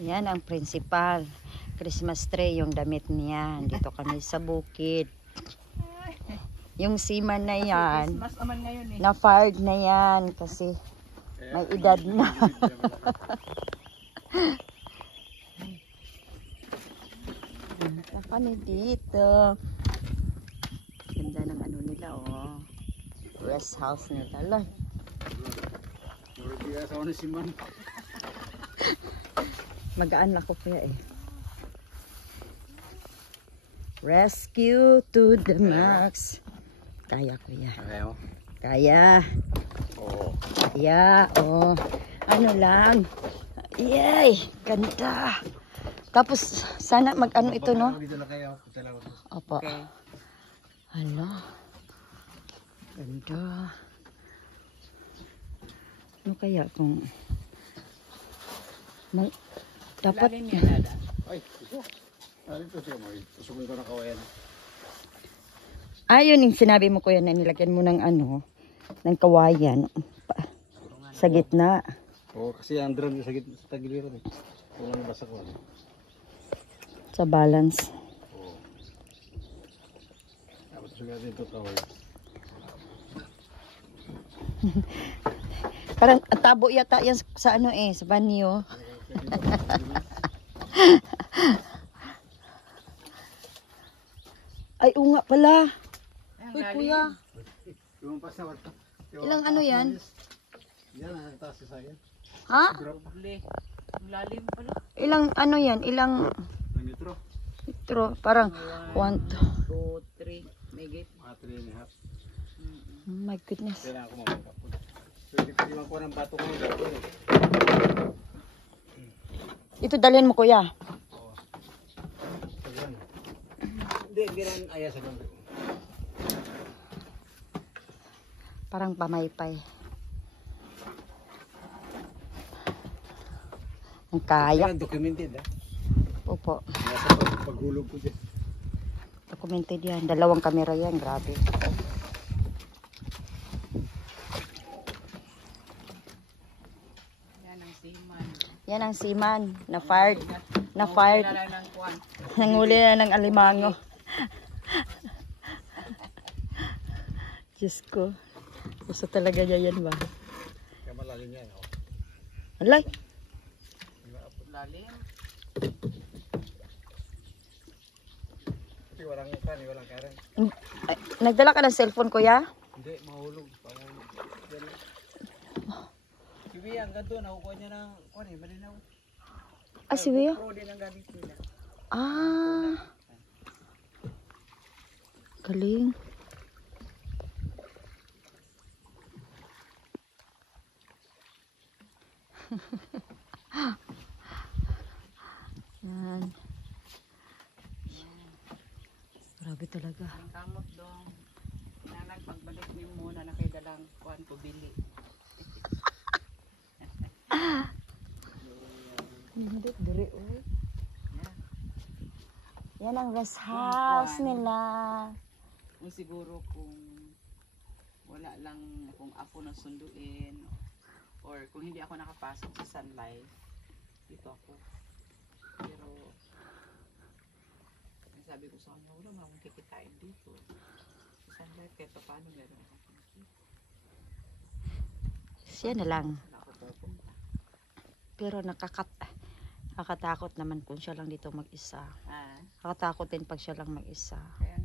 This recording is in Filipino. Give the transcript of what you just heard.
Yan ang principal. Christmas tree yung damit niya. Dito kami sa bukid. Yung seaman na yan, na-fired na yan kasi may edad na. Kami dito. Ganda ng ano nila, oh. Rest house nila. Loy. Magaan ako kaya eh. Rescue to the max. Kaya ko yan. Kaya. Oh. Kaya, oh. Ano lang. Yay! Ganda. Tapos, sana mag-ano ito, no? Opo. Hala. Ganda. Ano kaya kung... dapat... Ayun yung sinabi mo kuya na nilagyan mo ng ano, ng kawayan sa gitna. Oo, kasi ang drum sa gitna sa tagiliran eh. Kung ano basa ko. Sa balance. Oo. Dapat sugat dito kawayan. Parang tabo yata yan sa ano eh, sa banyo. Ay, nga pala. Uy, kuya. Ilang ano yan? Yan ang taas sa akin. Ha? Lalim pala. Ilang ano yan? Ilang Litro? litro? Parang 1, 2, 3. May gate. 3 and a half. oh my goodness. Kailangan ko mamagkapon. Pwede ko iwan ko ng bato ko. Ito dalhin mo kuya. Oo. Hindi, bilang ayas sa ganda ko. Parang pamaypay. Ang kayak. Kailangan documented ha. Opo. Nasa paghulog ko dyan. Documented yan. Dalawang kamera yan. Grabe. Yan ang seaman. Yan ang seaman. Na-fired. Na-fired. Nanguli na ng alimango. Diyos ko. Gusto talaga niya yan ba? Kaya malalim yan. Oh. Alay. Lalim. Kasi walang ikan, walang karen. Ay, nagdala ka ng cellphone kuya? Hindi, mahulog. Pahulog. Kiwi, ang ganto, nakukuha niya ng kuwan eh, malinaw. Ah, si Wio? Pro din ang gamit nila. Ah. Galing. Yan. Grabe talaga. Ang kamot dong. Na nagpagbalik niyo muna na kay dalang kuan ko bili. Hindi, diri oy. Yan ang rest house nila. Kung siguro kung wala lang kung ako na sunduin or kung hindi ako nakapasok sa Sun Life, dito ako. Pero sabi ko sa kanya, wala nga akong kikitain dito. Sa Sun Life, kahit pa paano meron ako. Siya na lang. Wala ako pupunta. Pero nakakatakot naman kung siya lang dito mag-isa. Ah, Nakatakot din pag siya lang mag-isa. kaya